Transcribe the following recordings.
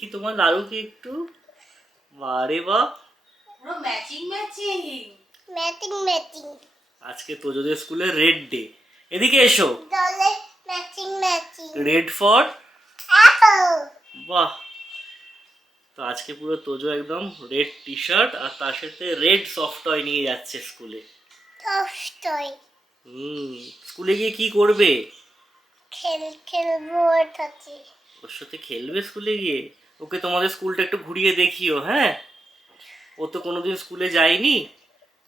দেখি তোমার লালুকে একটু। বারে বাহ, পুরো ম্যাচিং ম্যাচিং ম্যাচিং ম্যাচিং আজকে তোজোদের স্কুলে রেড ডে। এদিকে এসো। দলে matching matching red for Apple বাহ। তো আজকে পুরো তোজো একদম রেড টি শার্ট আর তার সাথে রেড সফট টয় নিয়ে যাচ্ছে স্কুলে। টস্টয় স্কুলে গিয়ে কি করবে? খেলবো ওর সাথে। ওর সাথে খেলবে স্কুলে গিয়ে? ওকে তোমাদের স্কুলটা একটু ঘুরিয়ে দেখিও। হ্যাঁ, ও তো কোনোদিন স্কুলে যায়নি,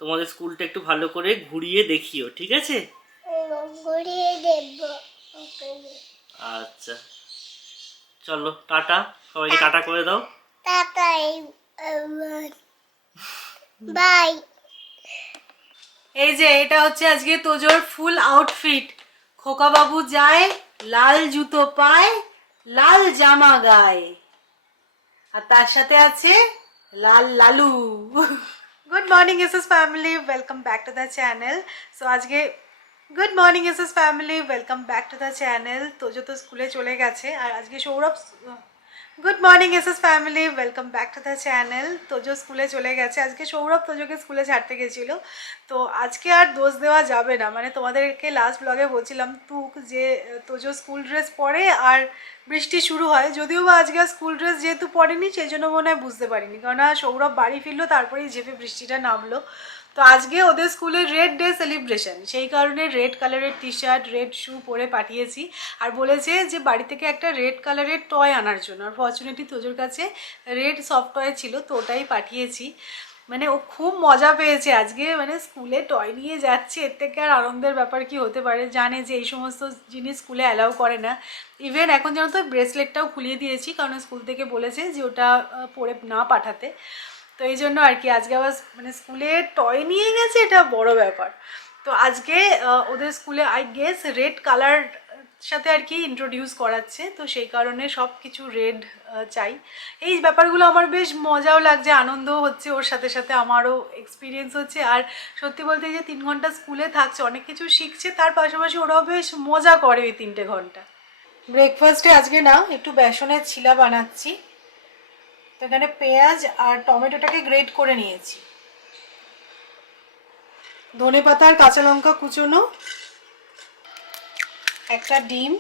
তোমাদের স্কুলটা একটু ভালো করে ঘুরিয়ে দেখিও, ঠিক আছে? ঘুরিয়ে দেবো ওকে। আচ্ছা চলো, টাটা, সবাইকে টাটা করে দাও। টাটাই বাই। এই যে এটা হচ্ছে আজকে তোজোর ফুল আউটফিট। খোকা বাবু যায়, লাল জুতো পায়, লাল জামা গায়ে, আর তার সাথে আছে লাল লালু। Good morning SS family, welcome back to the channel. So আজকে good morning SS family, welcome back to the channel. Tojo তো স্কুলে চলে গেছে, আর আজকে Sourav good morning SS family, welcome back to the channel. Tojo স্কুলে চলে গেছে, আজকে সৌরভ তোজোকে স্কুলে ছাড়তে গেছিলো। তো আজকে আর দোষ দেওয়া যাবে না, মানে তোমাদেরকে লাস্ট ব্লগে বলছিলাম যে তোজো স্কুল ড্রেস পরে আর বৃষ্টি শুরু হয়, যদিও বা আজকে স্কুল ড্রেস যেহেতু পরেনি সেই জন্য মনে হয় বুঝতে পারিনি, কেননা সৌরভ বাড়ি ফিরলো তারপরেই ঝেপে বৃষ্টিটা নামলো। তো আজকে ওদের স্কুলে রেড ডে সেলিব্রেশন, সেই কারণে রেড কালারের টি শার্ট, রেড শু পরে পাঠিয়েছি, আর বলেছে যে বাড়ি থেকে একটা রেড কালারের টয় আনার জন্য। আর ফর্চুনেটলি তোজোর কাছে রেড সফট টয় ছিল, তো ওটাই পাঠিয়েছি। মানে ও খুব মজা পেয়েছে আজকে, মানে স্কুলে টয় নিয়ে যাচ্ছে, এর থেকে আর আনন্দের ব্যাপার কি হতে পারে। জানে যে এই সমস্ত জিনিস স্কুলে অ্যালাউ করে না। ইভেন এখন যেন তো ব্রেসলেটটাও খুলিয়ে দিয়েছি, কারণ স্কুল থেকে বলেছে যে ওটা পরে না পাঠাতে। তো এই জন্য আর কি আজকে আবার মানে স্কুলে টয় নিয়ে গেছে, এটা বড় ব্যাপার। তো আজকে ওদের স্কুলে আই গেস রেড কালার সাথে আর কি ইন্ট্রোডিউস করাচ্ছে, তো সেই কারণে সব কিছু রেড চাই। এই ব্যাপারগুলো আমার বেশ মজাও লাগছে, আনন্দও হচ্ছে, ওর সাথে সাথে আমারও এক্সপিরিয়েন্স হচ্ছে। আর সত্যি বলতে যে 3 ঘন্টা স্কুলে থাকছে, অনেক কিছু শিখছে, তার পাশাপাশি ওরাও বেশ মজা করে ওই 3টে ঘন্টা। ব্রেকফাস্টে আজকে না একটু বেসনের ছিলা বানাচ্ছি। তো এখানে পেঁয়াজ আর টমেটোটাকে গ্রেট করে নিয়েছি, ধনেপাতা আর কাঁচা লঙ্কা কুচোনো, একটা ডিম,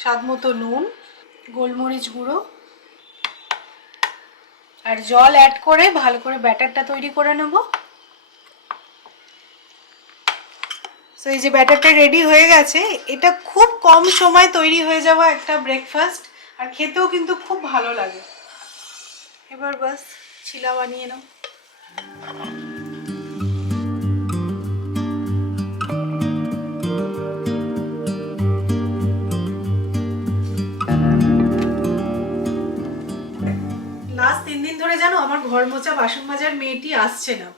স্বাদ মতো নুন, গোলমরিচ গুঁড়ো আর জল অ্যাড করে ভালো করে ব্যাটারটা তৈরি করে নেব। সো এই যে ব্যাটারটা রেডি হয়ে গেছে, এটা খুব কম সময় তৈরি হয়ে যাওয়া একটা ব্রেকফাস্ট, আর খেতেও কিন্তু খুব ভালো লাগে। এবার বাস ছিলা বানিয়ে নাও। লাস্ট 3 দিন ধরে জানো আমার ঘর মোছা বাসন মাজার মেয়েটি আসছে না।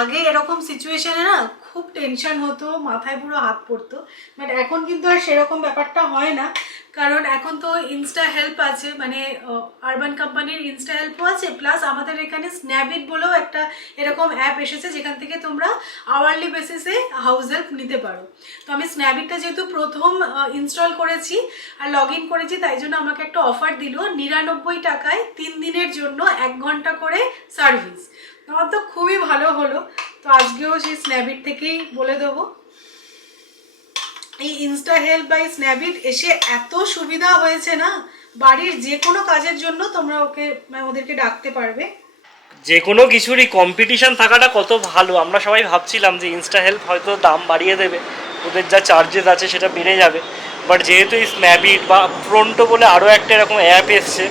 আগে এরকম সিচুয়েশনে না খুব টেনশন হতো, মাথায় পুরো হাত পড়তো, বাট এখন কিন্তু আর সেরকম ব্যাপারটা হয় না, কারণ এখন তো ইনস্টা হেল্প আছে, মানে আরবান কোম্পানির ইনস্টা হেল্পও আছে, প্লাস আমাদের এখানে স্ন্যাবিট বলেও একটা এরকম অ্যাপ এসেছে যেখান থেকে তোমরা আওয়ারলি বেসিসে হাউস হেল্প নিতে পারো। তো আমি স্ন্যাবিটটা যেহেতু প্রথম ইনস্টল করেছি আর লগ ইন করেছি, তাই জন্য আমাকে একটা অফার দিল 99 টাকায় 3 দিনের জন্য 1 ঘন্টা করে সার্ভিস। আমার তো খুবই ভালো হলো। তো আজকেও সেই স্ন্যাবিট থেকেই বলে দেবো, এই ইনস্টা হেল্প বাই স্ন্যাবিট এসে এত সুবিধা হয়েছে না, বাড়ির যে কোনো কাজের জন্য তোমরা ওদেরকে ডাকতে পারবে। যে কোনো কিছুরই কম্পিটিশন থাকাটা কত ভালো। আমরা সবাই ভাবছিলাম যে ইনস্টা হেল্প হয়তো দাম বাড়িয়ে দেবে, ওদের যা চার্জেস আছে সেটা বেড়ে যাবে, বাট যেহেতু এই স্ন্যাবিট বা ফ্রন্টো বলে আরও একটা এরকম অ্যাপ এসছে,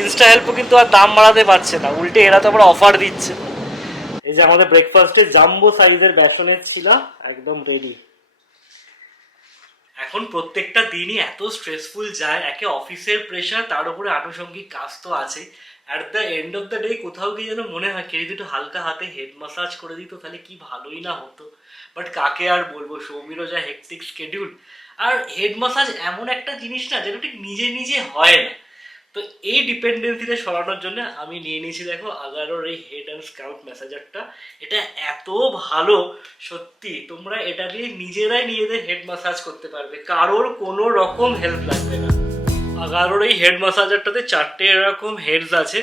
ইনস্টা হেল্পও কিন্তু আর দাম বাড়াতে পারছে না, উল্টে এরা তো আবার অফার দিচ্ছে। এই যে আমাদের ব্রেকফাস্টে জাম্বো সাইজের বেসনের ছিলা একদম রেডি। এখন প্রত্যেকটা দিনই এত স্ট্রেসফুল যায়, একে অফিসের প্রেশার, তার উপরে আনুষঙ্গিক কাজ তো আছে। At the end of the day কোথাও গিয়ে যেন মনে হয় কে যদি একটু হালকা হাতে হেড মাসাজ করে দিত তাহলে কি ভালোই না হতো। বাট কাকে আর বলবো, সৌমিরও যা হেক্টিক স্কেডিউল। আর হেড মাসাজ এমন একটা জিনিস না যেটা ঠিক নিজে নিজে হয় না, তো এই ডিপেন্ডেন্সিটা সরানোর জন্য আমি নিয়ে নিয়েছি দেখো আগারোর এই হেড অ্যান্ড স্ক্যাল্প ম্যাসাজারটা। এটা এত ভালো, সত্যি তোমরা এটা দিয়ে নিজেরাই নিজেদের হেড ম্যাসাজ করতে পারবে, কারোর কোনো রকম হেল্প লাগবে না। আগারোর এই হেড ম্যাসাজারটাতে 4টে এরকম হেডস আছে,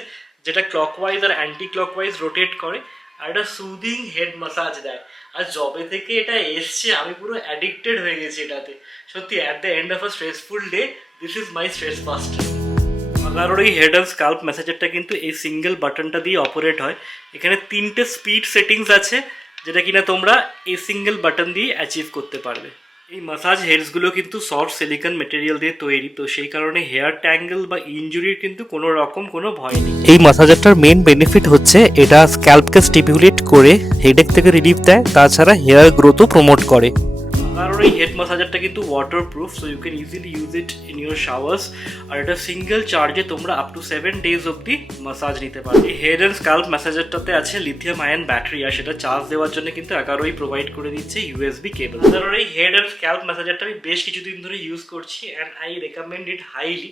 যেটা ক্লকওয়াইজ আর অ্যান্টি ক্লকওয়াইজ রোটেট করে আর একটা সুদিং হেড ম্যাসাজ দেয়। আর জবে থেকে এটা এসছে আমি পুরো অ্যাডিক্টেড হয়ে গেছি এটাতে। সত্যি at the end of a stressful day this is my stress buster. আগারোর এই হেড অ্যান্ড স্কাল্প ম্যাসাজারটা কিন্তু এই সিঙ্গেল বাটনটা দিয়ে অপারেট হয়। এখানে 3টে স্পিড সেটিংস আছে, যেটা কিনা তোমরা এই সিঙ্গেল বাটন দিয়ে অ্যাচিভ করতে পারবে। এই মাসাজ হেডসগুলো কিন্তু সফট সিলিকন মেটেরিয়াল দিয়ে তৈরি, তো সেই কারণে হেয়ার ট্যাঙ্গেল বা ইনজুরির কিন্তু কোনো রকম কোনো ভয় নেই। এই মাসাজারটার মেন বেনিফিট হচ্ছে এটা স্ক্যাল্পকে স্টিমিউলেট করে হেডেক থেকে রিলিফ দেয়, তাছাড়া হেয়ার গ্রোথও প্রমোট করে। কারণ এই হেড মাসাজারটা কিন্তু waterproof, so you can easily use it in your showers. আর এটা সিঙ্গেল চার্জে তোমরা আপ টু 7 days অবধি মাসাজ নিতে পারবে। এই হেড অ্যান্ড স্কাল্প ম্যাসাজারটাতে আছে লিথিয়াম আয়ন ব্যাটারি, আর সেটা চার্জ দেওয়ার জন্য কিন্তু এগারোই প্রোভাইড করে দিচ্ছে ইউএসবি কেবল। কারণ এই হেড অ্যান্ড স্কাল্প ম্যাসাজারটা আমি বেশ কিছুদিন ধরে ইউজ করছি and I recommend it highly.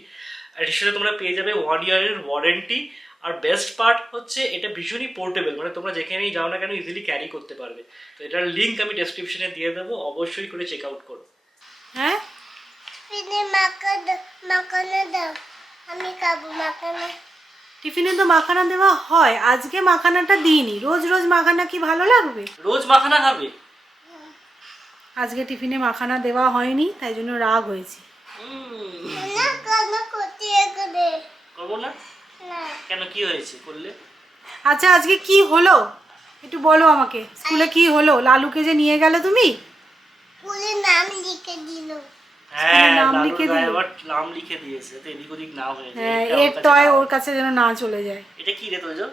আর এর সাথে তোমরা পেয়ে যাবে 1 year ওয়ারেন্টি। আর বেস্ট পার্ট হচ্ছে এটা ভীষণই পোর্টেবল, মানে তোমরা যেখানেই যাও না কেন ইজিলি ক্যারি করতে পারবে। তো এটার লিঙ্ক আমি ডেসক্রিপশনে দিয়ে দেবো, অবশ্যই করে চেক আউট করো। হ্যাঁ পিনে মাখানা দাও, আমি খাবো মাখানা। টিফিনে তো মাখানা দেওয়া হয়, আজকে মাখানাটা দিইনি। রোজ রোজ মাখানা কি ভালো লাগবে? রোজ মাখানা খাবে? আজকে টিফিনে মাখানা দেওয়া হয়নি, তাই জন্য রাগ হয়েছে। না কেন কোথায় করে করবো না? না কেন, কি হয়েছে করলে? আচ্ছা আজকে কি হলো একটু বলো আমাকে। স্কুলে কি হলো? লালুকে যে নিয়ে গেলে তুমি? পুরো নাম লিখে দিল। হ্যাঁ, নাম লালুর লিখে গায়ে দিল। আবার নাম লিখে দিয়েছে, তো এদিক ওদিক না হয়ে যায়। হ্যাঁ, এটা এর ওর কাছে টয় না ওর হয়। কাছে যেন না চলে যায়। এটা কি রে তোজো?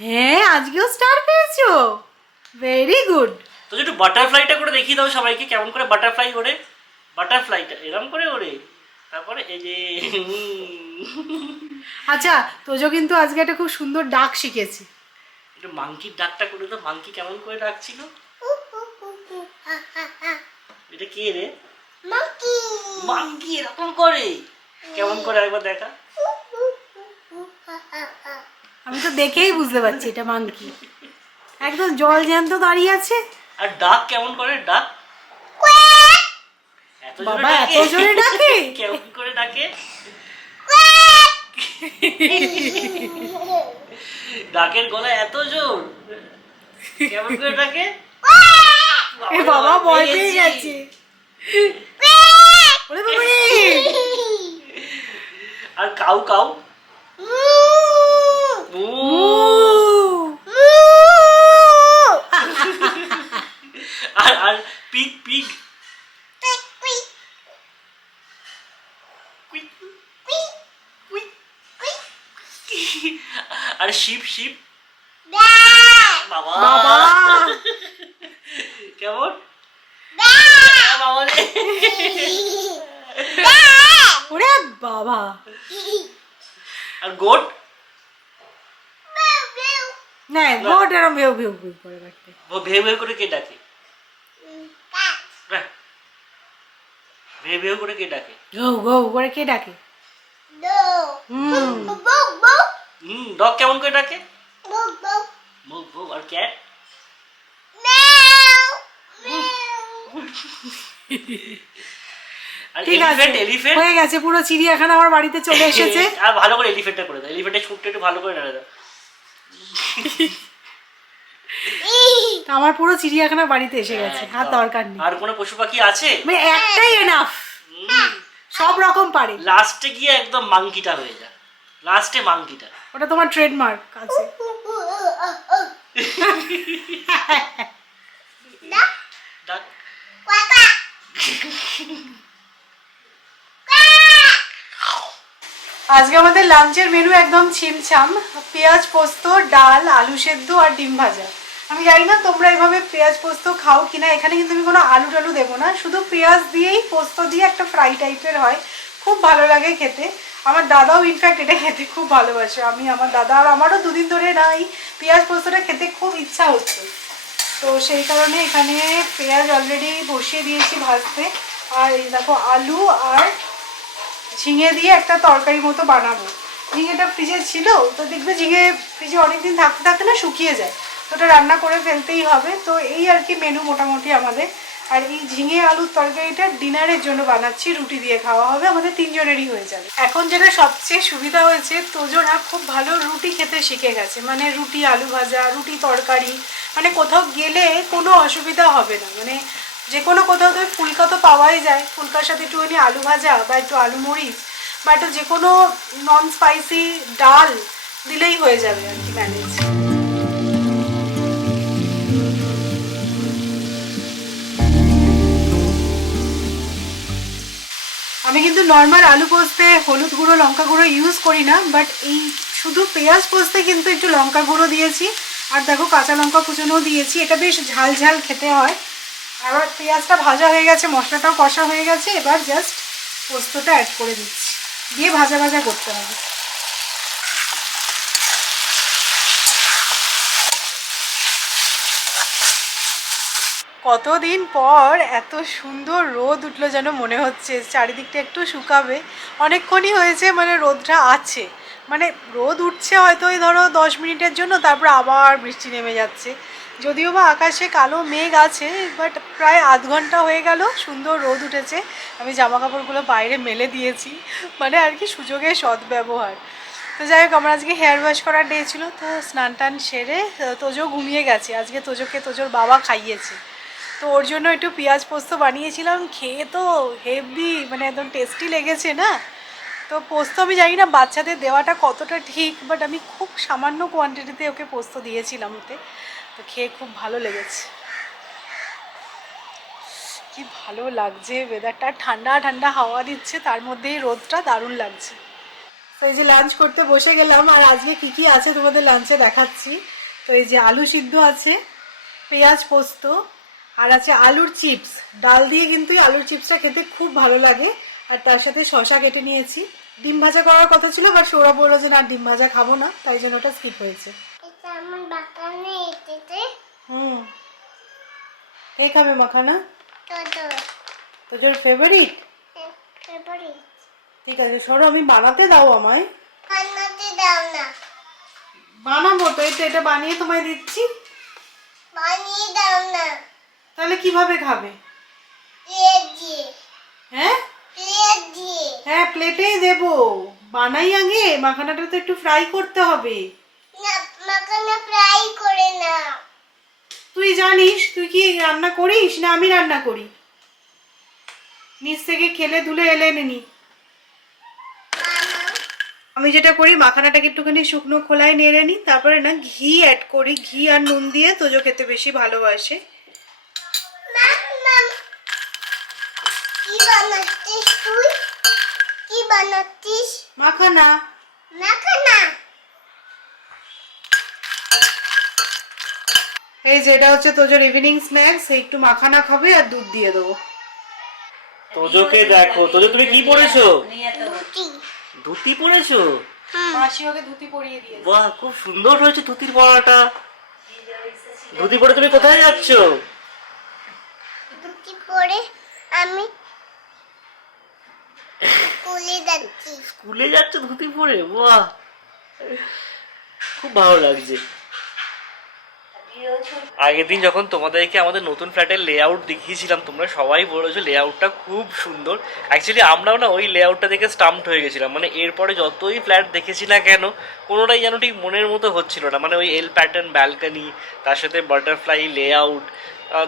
হ্যাঁ, আজকেও স্টার পেয়েছো, ভেরি গুড। তো একটু বাটারফ্লাইটা করে দেখিয়ে দাও সবাইকে, কেমন করে বাটারফ্লাই ওড়ে। বাটারফ্লাইটা এরকম করে ওড়ে, তারপরে এই যে আচ্ছা তোজো কিন্তু আজকে একটা খুব সুন্দর ডাক শিখেছি। একটু মাংকির ডাকটা করে তো, মাংকি কেমন করে ডাকছিল? এটা কে রে? মাকি মাংকি এরকম করে কেমন করে একবার দেখা। আমি তো দেখেই বুঝতে পারছি এটা মাংকি, একদম জল জ্যান্ত দাঁড়িয়ে আছে। আর ডাক কেমন করে? ডাক এত জোরে বাবা, ডাকে? এত জোরে ডাকে? কেমন করে ডাকে? ডাকের গলা এত জোর, কেমন করে ডাকে? এ বাবা, ভয় পেয়ে পেয়েছি। গেছে। ওরে বাবা রে! আর কাউ কাউ ও, আর আর পিগ পিগ আর শিপ শিপ। বাবা বাবা কেমন? বাবা রে। ওরে বাবা, আর গোট? না গোট এরম ভেউ ভেউ ভেউ করে ডাকতে। ভেউ ভেউ করে কে ডাকে? ভেউ ভেউ করে কে ডাকে? ঘৌ ঘৌ করে কে ডাকে? ডগ কেমন করে ডাকে? ভৌ ভৌ। আর ক্যাট? আর ঠিক আছে, এলিফ্যান্ট? এলিফ্যান্ট হয়ে গেছে, পুরো চিড়িয়াখানা আমার বাড়িতে চলে এসেছে। আর ভালো করে এলিফ্যান্টটা করে দাও, এলিফ্যান্টের ছুটটা একটু ভালো করে নাড়ে দাও। আমার পুরো চিড়িয়াখানা বাড়িতে এসে গেছে, আর দরকার নেই। আর কোনো পশু পাখি আছে? মানে একটাই এনাফ, সব রকম পারে। লাস্টে গিয়ে একদম মাংকিটা হয়ে যায়, লাস্টে মাংকিটা। ওটা তোমার ট্রেডমার্ক আছে। ডাক। আজকে আমাদের লাঞ্চের মেনু একদম ছিমছাম, পেঁয়াজ পোস্ত, ডাল, আলু সেদ্ধ আর ডিম ভাজা। আমি জানি না তোমরা এভাবে পেঁয়াজ পোস্ত খাও কিনা। এখানে কিন্তু আমি কোনো আলু টালু দেবো না, শুধু পেঁয়াজ দিয়েই পোস্ত দিয়ে একটা ফ্রাই টাইপের হয়, খুব ভালো লাগে খেতে। আমার দাদাও ইনফ্যাক্ট এটা খেতে খুব ভালোবাসে। আমার দাদা আর আমারও দুদিন ধরে না এই পেঁয়াজ পোস্তটা খেতে খুব ইচ্ছা হচ্ছে, তো সেই কারণে এখানে পেঁয়াজ অলরেডি বসিয়ে দিয়েছি ভাজতে। আর এই দেখো আলু আর ঝিঙে দিয়ে একটা তরকারি মতো বানাবো। ঝিঙেটা ফ্রিজে ছিল, তো দেখবে ঝিঙে ফ্রিজে অনেকদিন থাকতে থাকতে না শুকিয়ে যায়, তো ওটা রান্না করে ফেলতেই হবে। তো এই আর কি মেনু মোটামুটি আমাদের। আর এই ঝিঙে আলুর তরকারিটা ডিনারের জন্য বানাচ্ছি, রুটি দিয়ে খাওয়া হবে, আমাদের 3 জনেরই হয়ে যাবে। এখন যেটা সবচেয়ে সুবিধা হয়েছে, তোজোরা খুব ভালো রুটি খেতে শিখে গেছে, মানে রুটি আলু ভাজা, রুটি তরকারি, মানে কোথাও গেলে কোনো অসুবিধা হবে না। মানে যে কোনো কোথাও তো ফুলকা তো পাওয়াই যায়, ফুলকার সাথে একটুখানি আলু ভাজা বা একটু আলু মরিচ বা একটু যে কোনো নন স্পাইসি ডাল দিলেই হয়ে যাবে আর কি ম্যানেজ। আমি কিন্তু নর্মাল আলু পোস্তে হলুদ গুঁড়ো লঙ্কা গুঁড়ো ইউজ করি না, বাট এই শুধু পেঁয়াজ পোস্তে কিন্তু একটু লঙ্কা গুঁড়ো দিয়েছি, আর দেখো কাঁচা লঙ্কা কুচোনোও দিয়েছি। এটা বেশ ঝাল ঝাল খেতে হয়। আবার পেঁয়াজটা ভাজা হয়ে গেছে, মশলাটাও কষা হয়ে গেছে, এবার জাস্ট পোস্তটা অ্যাড করে দিচ্ছি, দিয়ে ভাজা ভাজা করতে হবে। কতদিন পর এত সুন্দর রোদ উঠলো যেন মনে হচ্ছে, চারিদিকটা একটু শুকাবে, অনেকক্ষণই হয়েছে মানে রোদটা আছে, মানে রোদ উঠছে হয়তো ওই ধরো 10 মিনিটের জন্য, তারপর আবার বৃষ্টি নেমে যাচ্ছে। যদিও বা আকাশে কালো মেঘ আছে, বাট প্রায় আধ ঘন্টা হয়ে গেল সুন্দর রোদ উঠেছে। আমি জামা কাপড়গুলো বাইরে মেলে দিয়েছি, মানে আর কি সুযোগের সদ্ব্যবহার। তো যাই হোক, আমার আজকে হেয়ার ওয়াশ করার ডে ছিল, তো স্নান টান সেরে তোজো ঘুমিয়ে গেছে। আজকে তোজোকে তোজোর বাবা খাইয়েছে, তো ওর জন্য একটু পেঁয়াজ পোস্ত বানিয়েছিলাম, খেয়ে তো হেভি মানে একদম টেস্টি লেগেছে না। তো পোস্ত আমি জানি না বাচ্চাদের দেওয়াটা কতটা ঠিক, বাট আমি খুব সামান্য কোয়ান্টিটিতে ওকে পোস্ত দিয়েছিলাম ওতে, তো খেয়ে খুব ভালো লেগেছে। কি ভালো লাগছে ওয়েদারটা, ঠান্ডা ঠান্ডা হাওয়া দিচ্ছে, তার মধ্যেই রোদটা দারুণ লাগছে। তো এই যে লাঞ্চ করতে বসে গেলাম, আর আজকে কি কি আছে তোমাদের লাঞ্চে দেখাচ্ছি। তো এই যে আলু সিদ্ধ আছে, পেঁয়াজ পোস্ত, আর আছে আলুর চিপস। ডাল দিয়ে কিন্তু এই আলুর চিপসটা খেতে খুব ভালো লাগে, আর তার সাথে শসা কেটে নিয়েছি। ডিম ভাজা করার কথা ছিল, বাট সৌরভ বললো যে না ডিম ভাজা খাবো না, তাই জন্য ওটা স্কিপ হয়েছে। এটা আমার বাগানে এসেছে। কে খাবে মাখানা? তোর ফেভারিট? ফেভারিট। ঠিক আছে, সরো আমি বানাতে দাও আমায়। বানাতে দাও না। বানাবো তো, এটা বানিয়ে তোমায় দিচ্ছি। বানিয়ে দাও না। তাহলে কিভাবে খাবে? প্লেট দিয়ে। হ্যাঁ প্লেট দিয়ে। হ্যাঁ, প্লেটেই দেবো। বানাই আগে, মাখানাটা তো একটু ফ্রাই করতে হবে। না, মাখানা ফ্রাই করে না। তুই জানিস তুই কি রান্না করিস না আমি রান্না করি? নিচ থেকে খেলে ধুলে এলে নি। আমি যেটা করি, মাখানাটাকে একটুখানি শুকনো খোলায় নেড়ে নিই, তারপরে না ঘি অ্যাড করি। ঘি আর নুন দিয়ে তোজো খেতে বেশি ভালোবাসে। কি বানাচ্ছিস তুই? কি বানাচ্ছিস? মাখানা। মাখানা। এই যে এটা হচ্ছে তোজোর ইভিনিং স্ন্যাক্স, একটু মাখানা খাবে আর দুধ দিয়ে দেবো। তোজোকে দেখো, তোজো তুমি কি পরেছো? রুটি। ধুতি পরেছো? মাসি ওকে ধুতি পরিয়ে দিয়েছে। বাহ, খুব সুন্দর হয়েছে ধুতির পরাটা। ধুতি পরে তুমি কোথায় যাচ্ছ? রুটি পরে আমি স্কুলে যাচ্ছি। স্কুলে যাচ্ছ ধুতি পরে? বাহ, খুব ভালো লাগছে। আগের দিন যখন তোমাদেরকে আমাদের নতুন ফ্ল্যাটের লেআউট দেখিয়েছিলাম, তোমরা সবাই বলেছো লেআউটটা খুব সুন্দর। অ্যাকচুয়ালি আমরাও না ওই লেআউটটা দেখে স্টাম্পড হয়ে গেছিলাম। মানে এরপরে যতই ফ্ল্যাট দেখেছি না কেন, কোনোটাই যেন ঠিক মনের মতো হচ্ছিল না। মানে ওই এল প্যাটার্ন ব্যালকনি, তার সাথে বাটারফ্লাই লেআউট,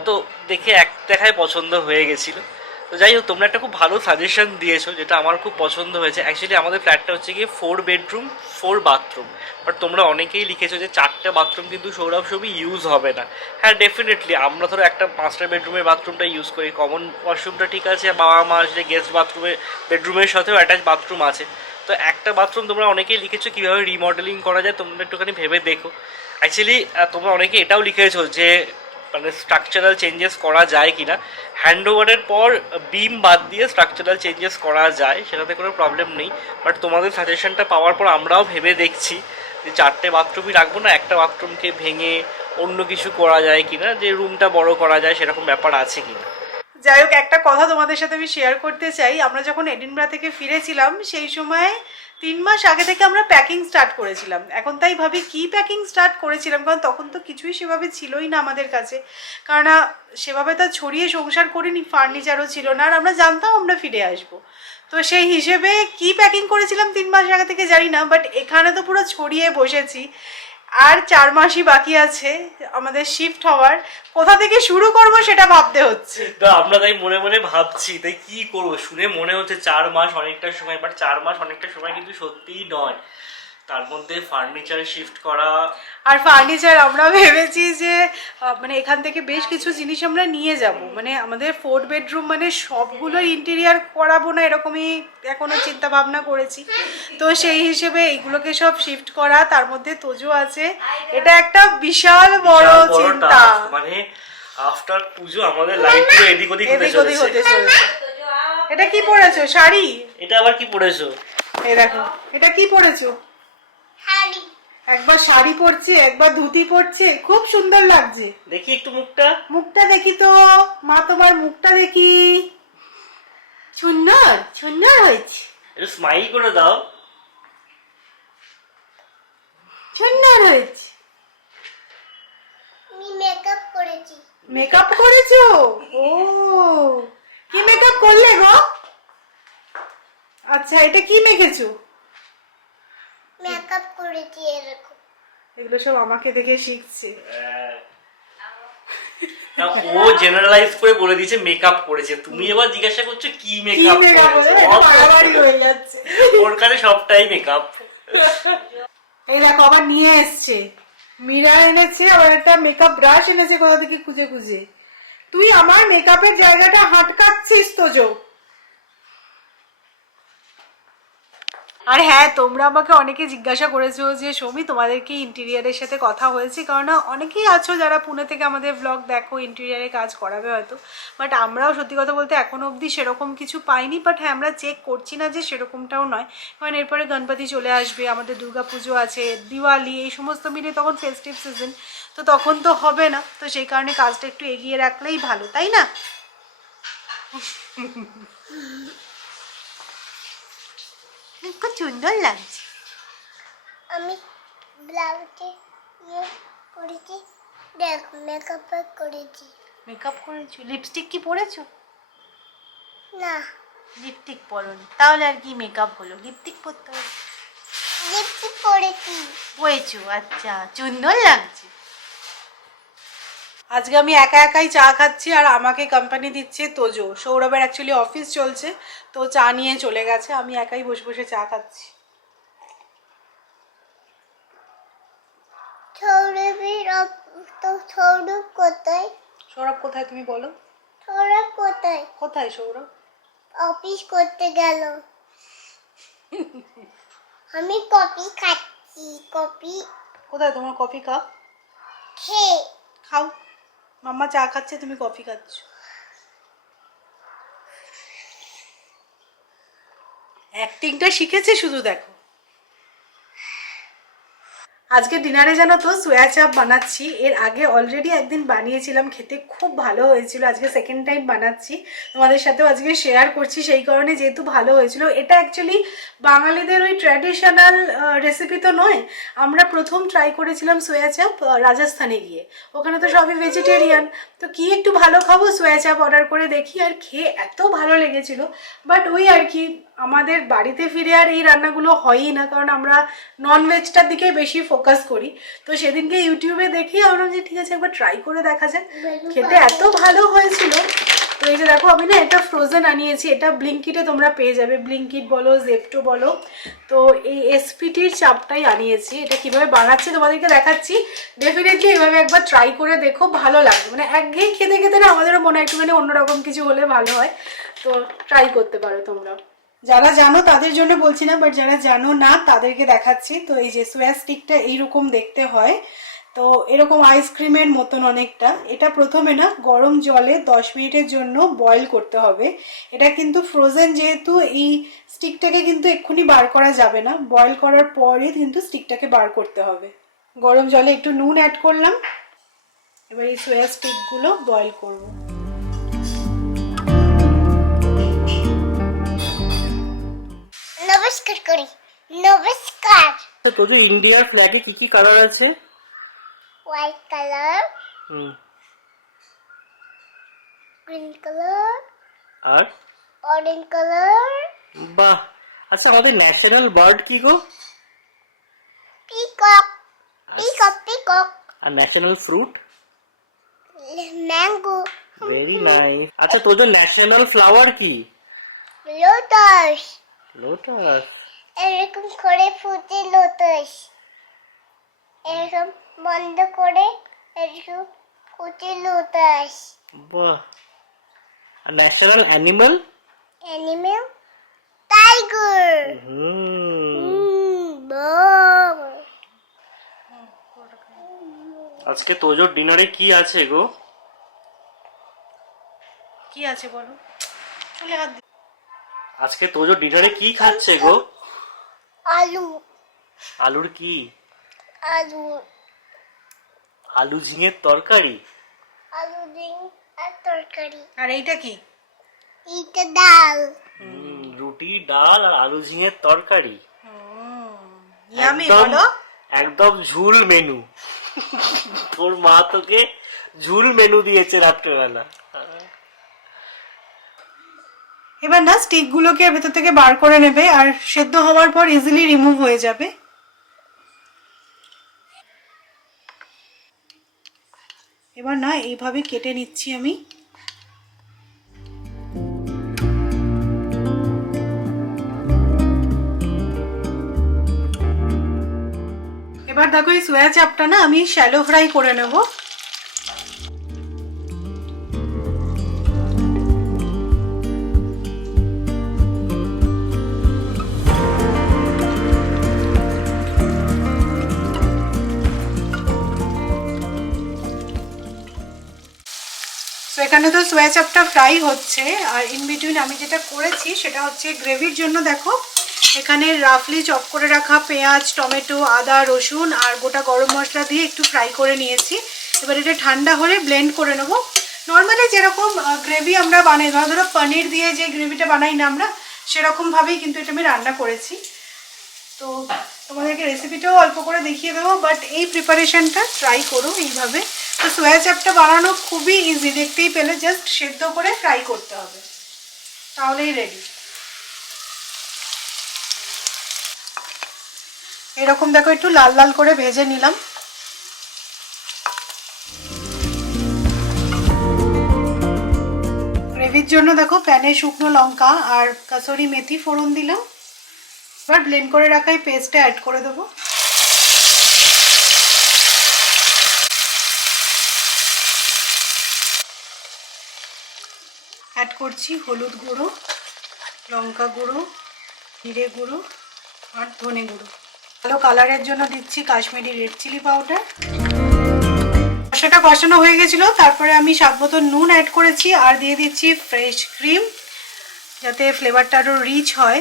তো দেখে এক দেখায় পছন্দ হয়ে গেছিলো। তো যাই হোক, তোমরা একটা খুব ভালো সাজেশন দিয়েছো, যেটা আমার খুব পছন্দ হয়েছে। অ্যাকচুয়ালি আমাদের ফ্ল্যাটটা হচ্ছে গিয়ে 4 বেডরুম 4 বাথরুম, বাট তোমরা অনেকেই লিখেছো যে 4টে বাথরুম কিন্তু সৌরভ সবই ইউজ হবে না। হ্যাঁ, ডেফিনেটলি আমরা ধরো একটা মাস্টার বেডরুমের বাথরুমটা ইউজ করি, কমন ওয়াশরুমটা ঠিক আছে, বাবা মা আসলে গেস্ট বেডরুমের সাথেও অ্যাটাচ বাথরুম আছে। তো একটা বাথরুম তোমরা অনেকেই লিখেছো কীভাবে রিমডেলিং করা যায়, তোমরা একটুখানি ভেবে দেখো। অ্যাকচুয়ালি তোমরা অনেকে এটাও লিখেছো যে মানে স্ট্রাকচারাল চেঞ্জেস করা যায় কি না। হ্যান্ডওভারের পর বিম বাদ দিয়ে স্ট্রাকচারাল চেঞ্জেস করা যায়, সেটাতে কোনো প্রবলেম নেই। বাট তোমাদের সাজেশনটা পাওয়ার পর আমরাও ভেবে দেখছি যে 4টে বাথরুমই রাখবো না, একটা বাথরুমকে ভেঙে অন্য কিছু করা যায় কি না, যে রুমটা বড় করা যায় সেরকম ব্যাপার আছে কি না। যাই হোক, একটা কথা তোমাদের সাথে আমি শেয়ার করতে চাই। আমরা যখন এডিনবরা থেকে ফিরেছিলাম, সেই সময় 3 মাস আগে থেকে আমরা প্যাকিং স্টার্ট করেছিলাম। এখন তাই ভাবি কি প্যাকিং স্টার্ট করেছিলাম, কারণ তখন তো কিছুই সেভাবে ছিলই না আমাদের কাছে, কারণ সেভাবে তো ছড়িয়ে সংসার করিনি, ফার্নিচারও ছিল না, আর আমরা জানতাম আমরা ফিরে আসবো। তো সেই হিসেবে কি প্যাকিং করেছিলাম 3 মাস আগে থেকে জানি না, বাট এখানে তো পুরো ছড়িয়ে বসেছি। আর 4 মাসই বাকি আছে আমাদের শিফট হওয়ার। কোথা থেকে শুরু করব সেটা ভাবতে হচ্ছে। তো আমরা তাই মনে মনে ভাবছি তাই কি করবো, শুনে মনে হচ্ছে 4 মাস অনেকটা সময়, বাট 4 মাস অনেকটা সময় কিন্তু সত্যিই নয়। তার মধ্যে ফার্নিচার শিফট করা, আর ফার্নিচার আমরা ভেবেছি যে মানে এখান থেকে বেশ কিছু জিনিস আমরা নিয়ে যাব, মানে আমাদের 4 বেডরুম মানে সবগুলো ইন্টেরিয়ার করাবো না এরকমই এখনো চিন্তা ভাবনা করেছি। তো সেই হিসেবে এইগুলোকে সব শিফট করা, তার মধ্যে তোজো আছে, এটা একটা বিশাল বড় চিন্তা। task। মানে আফটার পুজো আমাদের লাইফ পুরো এদিক ওদিক হতে এদিক ওদিক চলেছে। হতে চলেছে। এটা কি পরেছো, শাড়ি? এটা আবার কি পড়েছো? এই দেখো এটা কি পরেছো, হাড়ি একবার শাড়ি পরছে একবার ধুতি পরছে, খুব সুন্দর লাগছে। দেখি একটু মুখটা। মুখটা দেখি তো মা, তোমার মুখটা দেখি, সুন্দর সুন্দর হয়েছে, একটু স্মাইল করে দাও। সুন্দর হয়েছে। আমি মেকআপ করেছি। মেকআপ করেছো? ও কি মেকআপ করলে গো? আচ্ছা এটা কি মেখেছো? মেকআপ করেছি এরকম। এগুলো সব আমাকে দেখে শিখছে। না, ও জেনারেলাইজ করে বলে দিয়েছে মেকআপ করেছে, তুমি এবার জিজ্ঞাসা করছো কি কি মেকআপ মেকআপ করেছে। বাড়াবাড়ি হয়ে যাচ্ছে। ওর কাছে সবটাই মেকআপ। এই দেখো আবার নিয়ে এসছে, মিরার এনেছে, আবার একটা মেকআপ ব্রাশ এনেছে কোথা থেকে খুঁজে খুঁজে। তুই আমার মেকআপের জায়গাটা হাটকাচ্ছিস তোজো। আর হ্যাঁ, তোমরা আমাকে অনেকে জিজ্ঞাসা করেছো যে সৌমি তোমাদের কি ইন্টেরিয়ারের সাথে কথা হয়েছে, কারণ অনেকেই আছো যারা পুনে থেকে আমাদের ব্লগ দেখো, ইন্টেরিয়ারে কাজ করাবে হয়তো, বাট আমরাও সত্যি কথা বলতে এখনো অবধি সেরকম কিছু পাইনি। বাট হ্যাঁ, আমরা চেক করছি না যে সেরকমটাও নয়, কারণ এরপরে গণপতি চলে আসবে, আমাদের দুর্গাপুজো আছে, দিওয়ালি, এই সমস্ত মিলে তখন ফেস্টিভ সিজন, তো তখন তো হবে না। তো সেই কারণে কাজটা একটু এগিয়ে রাখলেই ভালো, তাই না? খুব সুন্দর লাগছে। আমি ব্লাউজে করেছি, দেখ মেকআপ করেছি। মেকআপ করেছো? লিপস্টিক কি পরেছো? না, লিপস্টিক পরনি, তাহলে আর কি মেকআপ হলো? লিপস্টিক পরতে হবে। লিপস্টিক পরেছি। পরেছো? আচ্ছা, সুন্দর লাগছে। আজকে আমি একা একাই চা খাচ্ছি, আর আমাকে কোম্পানি দিচ্ছে তোজো। সৌরভের অ্যাকচুয়ালি অফিস চলছে, তো চা নিয়ে চলে গেছে, আমি একাই বসে বসে চা খাচ্ছি। সৌরভ কোথায়? সৌরভ কোথায় তুমি বলো? সৌরভ কোথায়? কোথায় সৌরভ? অফিস করতে গেল। আমি কফি খাচ্ছি। কফি কোথায় তোমার কফি কাপ? খেয়ে খাও, মাম্মা চা খাচ্ছে, তুমি কফি খাচ্ছ। অ্যাক্টিংটা শিখেছে শুধু, দেখো। আজকে ডিনারে জানো তো সোয়া চাপ বানাচ্ছি। এর আগে অলরেডি একদিন বানিয়েছিলাম, খেতে খুব ভালো হয়েছিল। আজকে সেকেন্ড টাইম বানাচ্ছি, তোমাদের সাথেও আজকে শেয়ার করছি সেই কারণে, যেহেতু ভালো হয়েছিল। এটা অ্যাকচুয়ালি বাঙালিদের ওই ট্র্যাডিশনাল রেসিপি তো নয়। আমরা প্রথম ট্রাই করেছিলাম সোয়া চাপ রাজস্থানে গিয়ে, ওখানে তো সবই ভেজিটেরিয়ান, তো কি একটু ভালো খাবো, সোয়া চাপ অর্ডার করে দেখি, আর খেয়ে এত ভালো লেগেছিল। বাট ওই আর কি, আমাদের বাড়িতে ফিরে আর এই রান্নাগুলো হয়ই না, কারণ আমরা ননভেজটার দিকে বেশি ফোকাস করি। তো সেদিনকে ইউটিউবে দেখি ভাবলাম যে ঠিক আছে একবার ট্রাই করে দেখা যাক, খেতে এত ভালো হয়েছিল। তো এই যে দেখো, আমি না এটা ফ্রোজেন আনিয়েছি, এটা ব্লিঙ্কিটে তোমরা পেয়ে যাবে, ব্লিঙ্কিট বলো, জেপ্টো বলো। তো এই এসপিটির চাপটাই আনিয়েছি, এটা কিভাবে বানাচ্ছি তোমাদেরকে দেখাচ্ছি। ডেফিনেটলি এইভাবে একবার ট্রাই করে দেখো, ভালো লাগবে। মানে একঘেয়ে খেতে খেতে না আমাদেরও মনে একটুখানি অন্যরকম কিছু হলে ভালো হয়, তো ট্রাই করতে পারো তোমরা। যারা জানো তাদের জন্য বলছি না, বাট যারা জানো না তাদেরকে দেখাচ্ছি। তো এই যে সোয়া স্টিকটা এইরকম দেখতে হয়, তো এরকম আইসক্রিমের মতন অনেকটা। এটা প্রথমে না গরম জলে 10 মিনিটের জন্য বয়েল করতে হবে। এটা কিন্তু ফ্রোজেন, যেহেতু এই স্টিকটাকে কিন্তু এক্ষুনি বার করা যাবে না, বয়েল করার পরে কিন্তু স্টিকটাকে বার করতে হবে। গরম জলে একটু নুন অ্যাড করলাম, এবার এই সোয়া স্টিকগুলো বয়েল করব। নমস্কার করি। নমস্কার। আচ্ছা তোজো ইন্ডিয়ার ফ্ল্যাগে কি কি কালার আছে? হোয়াইট কালার, হুম। গ্রিন কালার, আর অরেঞ্জ কালার, বাহ। আচ্ছা আমাদের ন্যাশনাল বার্ড কি গো? পিকক, পিকক, পিকক, আর national fruit? Mango, very nice. আচ্ছা তোজো ন্যাশনাল ফ্লাওয়ার কি? লোটাস। লোটাস। এরকম করে ফুটে লোটাস, এরকম বন্ধ করে এরকম ফুটে লোটাস। বাহ। আর ন্যাশনাল অ্যানিমাল? Animal tiger. আজকে তোজোর ডিনারে কি আছে গো? কি আছে বলো? চলে হাত দি- আজকে তোজো ডিনারে কি খাচ্ছে গো? আলু, আলুর কি? আলু, আলু ঝিঙের তরকারি? আলু ডিম আর তরকারি। আর এইটা কি? এটা ডাল। রুটি ডাল আর আলু ঝিঙের তরকারি। ইয়ামি একদম- বলো। একদম ঝুল মেনু। তোর মা তোকে ঝুল মেনু দিয়েছে রাত্রেবেলা। এবার না স্টিক গুলোকে ভেতর থেকে বার করে নেবে আর সেদ্ধ হওয়ার পর ইজিলি রিমুভ হয়ে যাবে। এবার না এইভাবে কেটে নিচ্ছি আমি। এবার দেখো এই সোয়া চাপটা না আমি শ্যালো ফ্রাই করে নেব। তো এখানে তো সোয়া চাপটা ফ্রাই হচ্ছে আর ইন বিটুইন আমি যেটা করেছি সেটা হচ্ছে গ্রেভির জন্য দেখো এখানে রাফলি চপ করে রাখা পেঁয়াজ, টমেটো, আদা, রসুন আর গোটা গরম মশলা দিয়ে একটু ফ্রাই করে নিয়েছি। এবার এটা ঠান্ডা হলে ব্লেন্ড করে নেব। নর্মালি যেরকম গ্রেভি আমরা বানাই, ধরো পনির দিয়ে যে গ্রেভিটা বানাই না আমরা, সেরকমভাবেই কিন্তু এটা আমি রান্না করেছি। তো তোমাদেরকে রেসিপিটাও অল্প করে দেখিয়ে দেবো, বাট এই প্রিপারেশনটা ট্রাই করো এইভাবে। তো সোয়া চাপটা বানানো খুবই ইজি, দেখতেই পেলে জাস্ট সেদ্ধ করে ফ্রাই করতে হবে, তাহলেই রেডি। এরকম দেখো একটু লাল লাল করে ভেজে নিলাম। গ্রেভির জন্য দেখো প্যানে শুকনো লঙ্কা আর কাসুরি মেথি ফোড়ন দিলাম। এবার ব্লেন্ড করে রাখা এই পেস্টটা অ্যাড করে দেবো। অ্যাড করছি হলুদ গুঁড়ো, লঙ্কা গুঁড়ো, জিরে গুঁড়ো আর ধনে গুঁড়ো। ভালো কালারের জন্য দিচ্ছি কাশ্মীরি রেড চিলি পাউডার। মশলাটা কষানো হয়ে গেছিলো, তারপরে আমি স্বাদ মতো নুন অ্যাড করেছি আর দিয়ে দিচ্ছি ফ্রেশ ক্রিম, যাতে ফ্লেভারটা আরও রিচ হয়।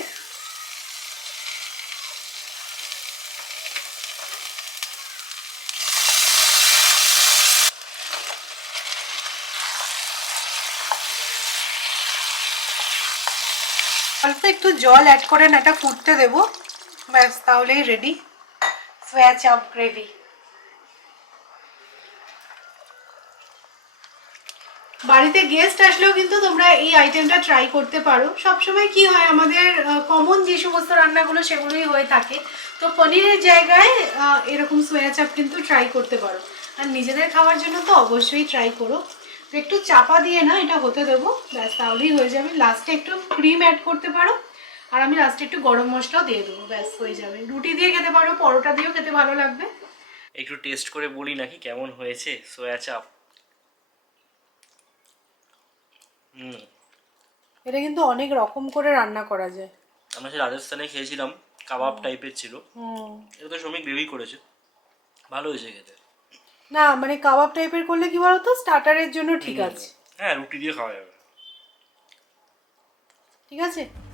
অল্প একটু জল অ্যাড করে এটা ফুটতে দেবো, ব্যাস তাহলেই রেডি সোয়া চাপ গ্রেভি। বাড়িতে গেস্ট আসলেও কিন্তু তোমরা এই আইটেমটা ট্রাই করতে পারো। সবসময় কি হয় আমাদের কমন যে সমস্ত রান্নাগুলো সেগুলোই হয়ে থাকে, তো পনিরের জায়গায় এরকম সোয়া চাপ কিন্তু ট্রাই করতে পারো। আর নিজেদের খাওয়ার জন্য তো অবশ্যই ট্রাই করো। তো একটু চাপা দিয়ে না এটা হতে দেবো, ব্যাস তাহলেই হয়ে যাবে। লাস্টে একটু ক্রিম অ্যাড করতে পারো আর আমি লাস্টে একটু গরম মশলাও দিয়ে দেবো, ব্যাস হয়ে যাবে। রুটি দিয়ে খেতে পারো, পরোটা দিয়েও খেতে ভালো লাগবে। একটু টেস্ট করে বলি নাকি কেমন হয়েছে সোয়া চাপ। এটা কিন্তু অনেক রকম করে রান্না করা যায়। আমরা সে রাজস্থানে খেয়েছিলাম, কাবাব টাইপের ছিল। এটা তো সময় গ্রেভি করেছে, ভালো হয়েছে খেতে। না মানে কাবাব টাইপের করলে কি বলতো স্টার্টারের জন্য ঠিক আছে। হ্যাঁ রুটি দিয়ে খাওয়া যাবে। ঠিক আছে।